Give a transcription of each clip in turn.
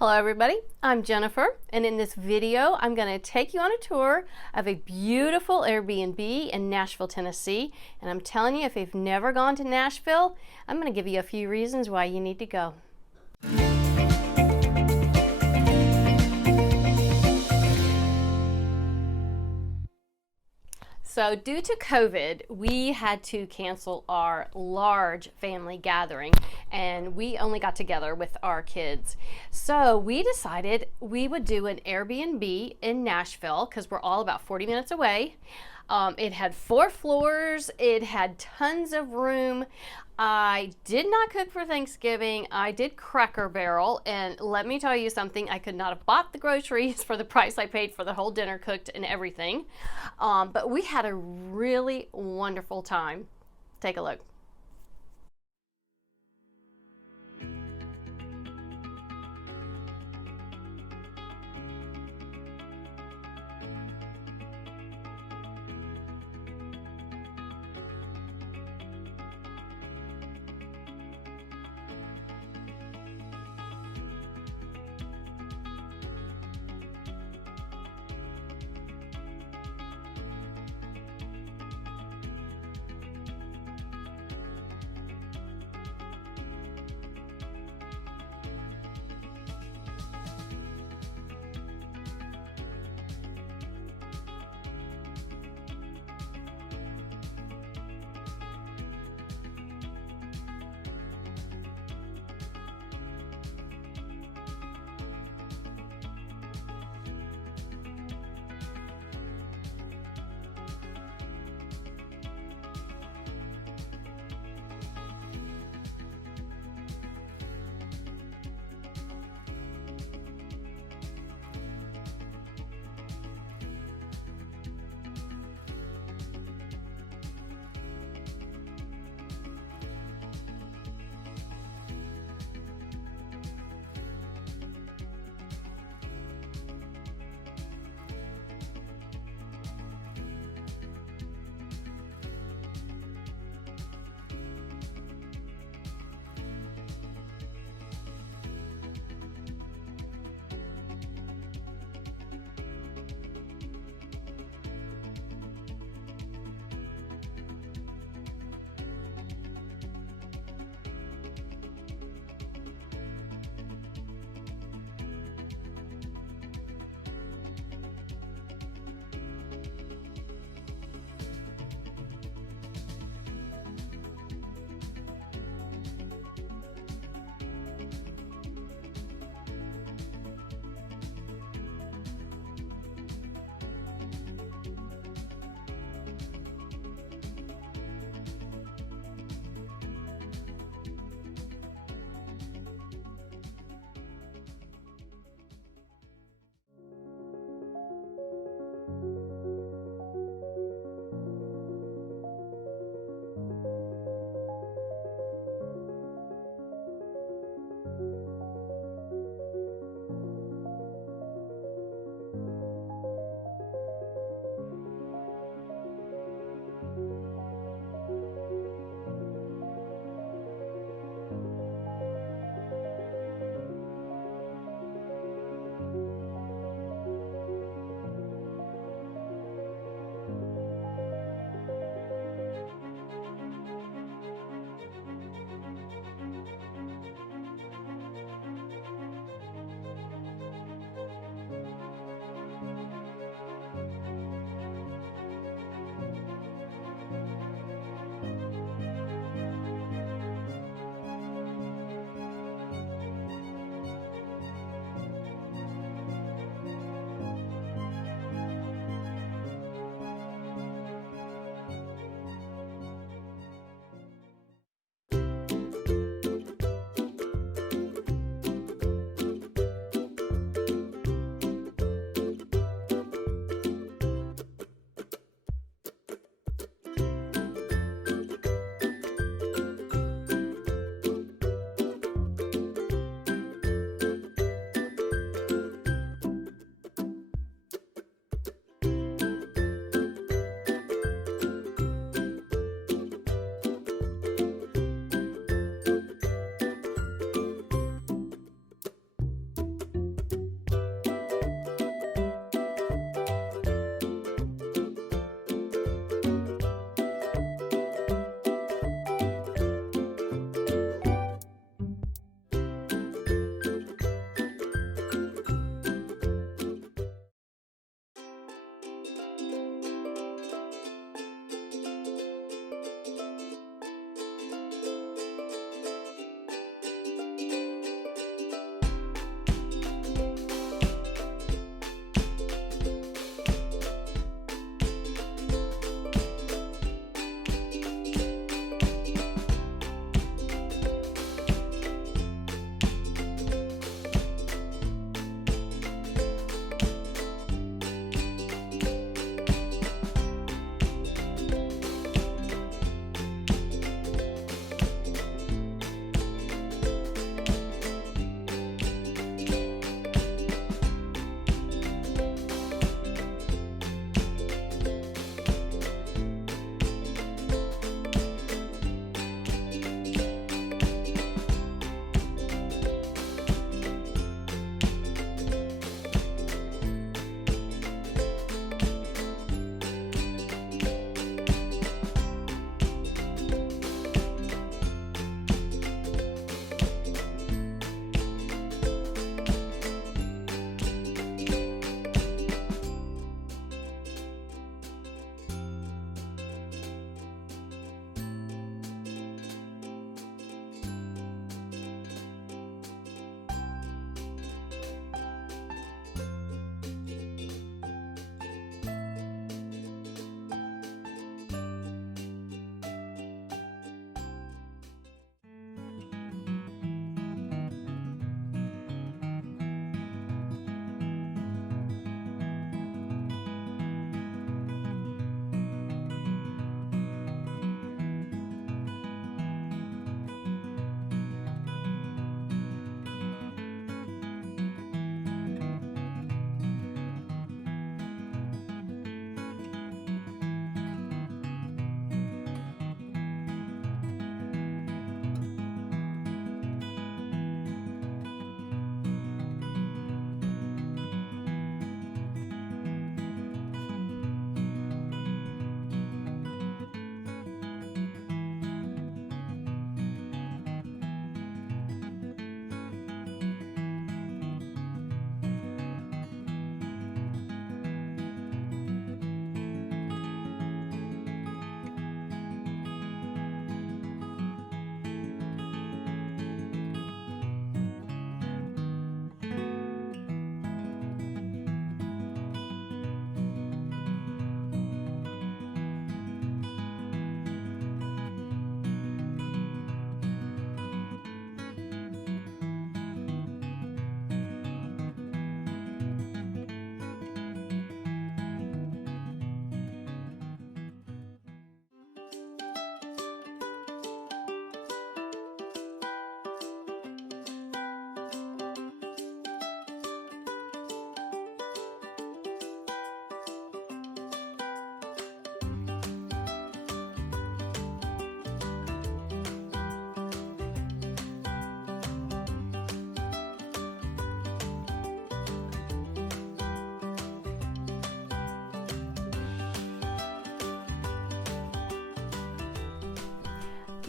Hello everybody, I'm Jennifer, and in this video I'm going to take you on a tour of a beautiful Airbnb in Nashville, Tennessee. And I'm telling you, if you've never gone to Nashville, I'm going to give you a few reasons why you need to go. So due to COVID, we had to cancel our large family gathering and we only got together with our kids. So we decided we would do an Airbnb in Nashville because we're all about 40 minutes away. It had 4 floors, it had tons of room. I did not cook for Thanksgiving. I did Cracker Barrel, and let me tell you something, I could not have bought the groceries for the price I paid for the whole dinner cooked and everything. But we had a really wonderful time. Take a look.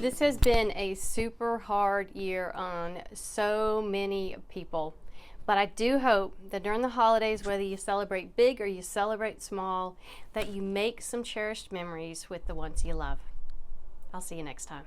This has been a super hard year on so many people. But I do hope that during the holidays, whether you celebrate big or you celebrate small, that you make some cherished memories with the ones you love. I'll see you next time.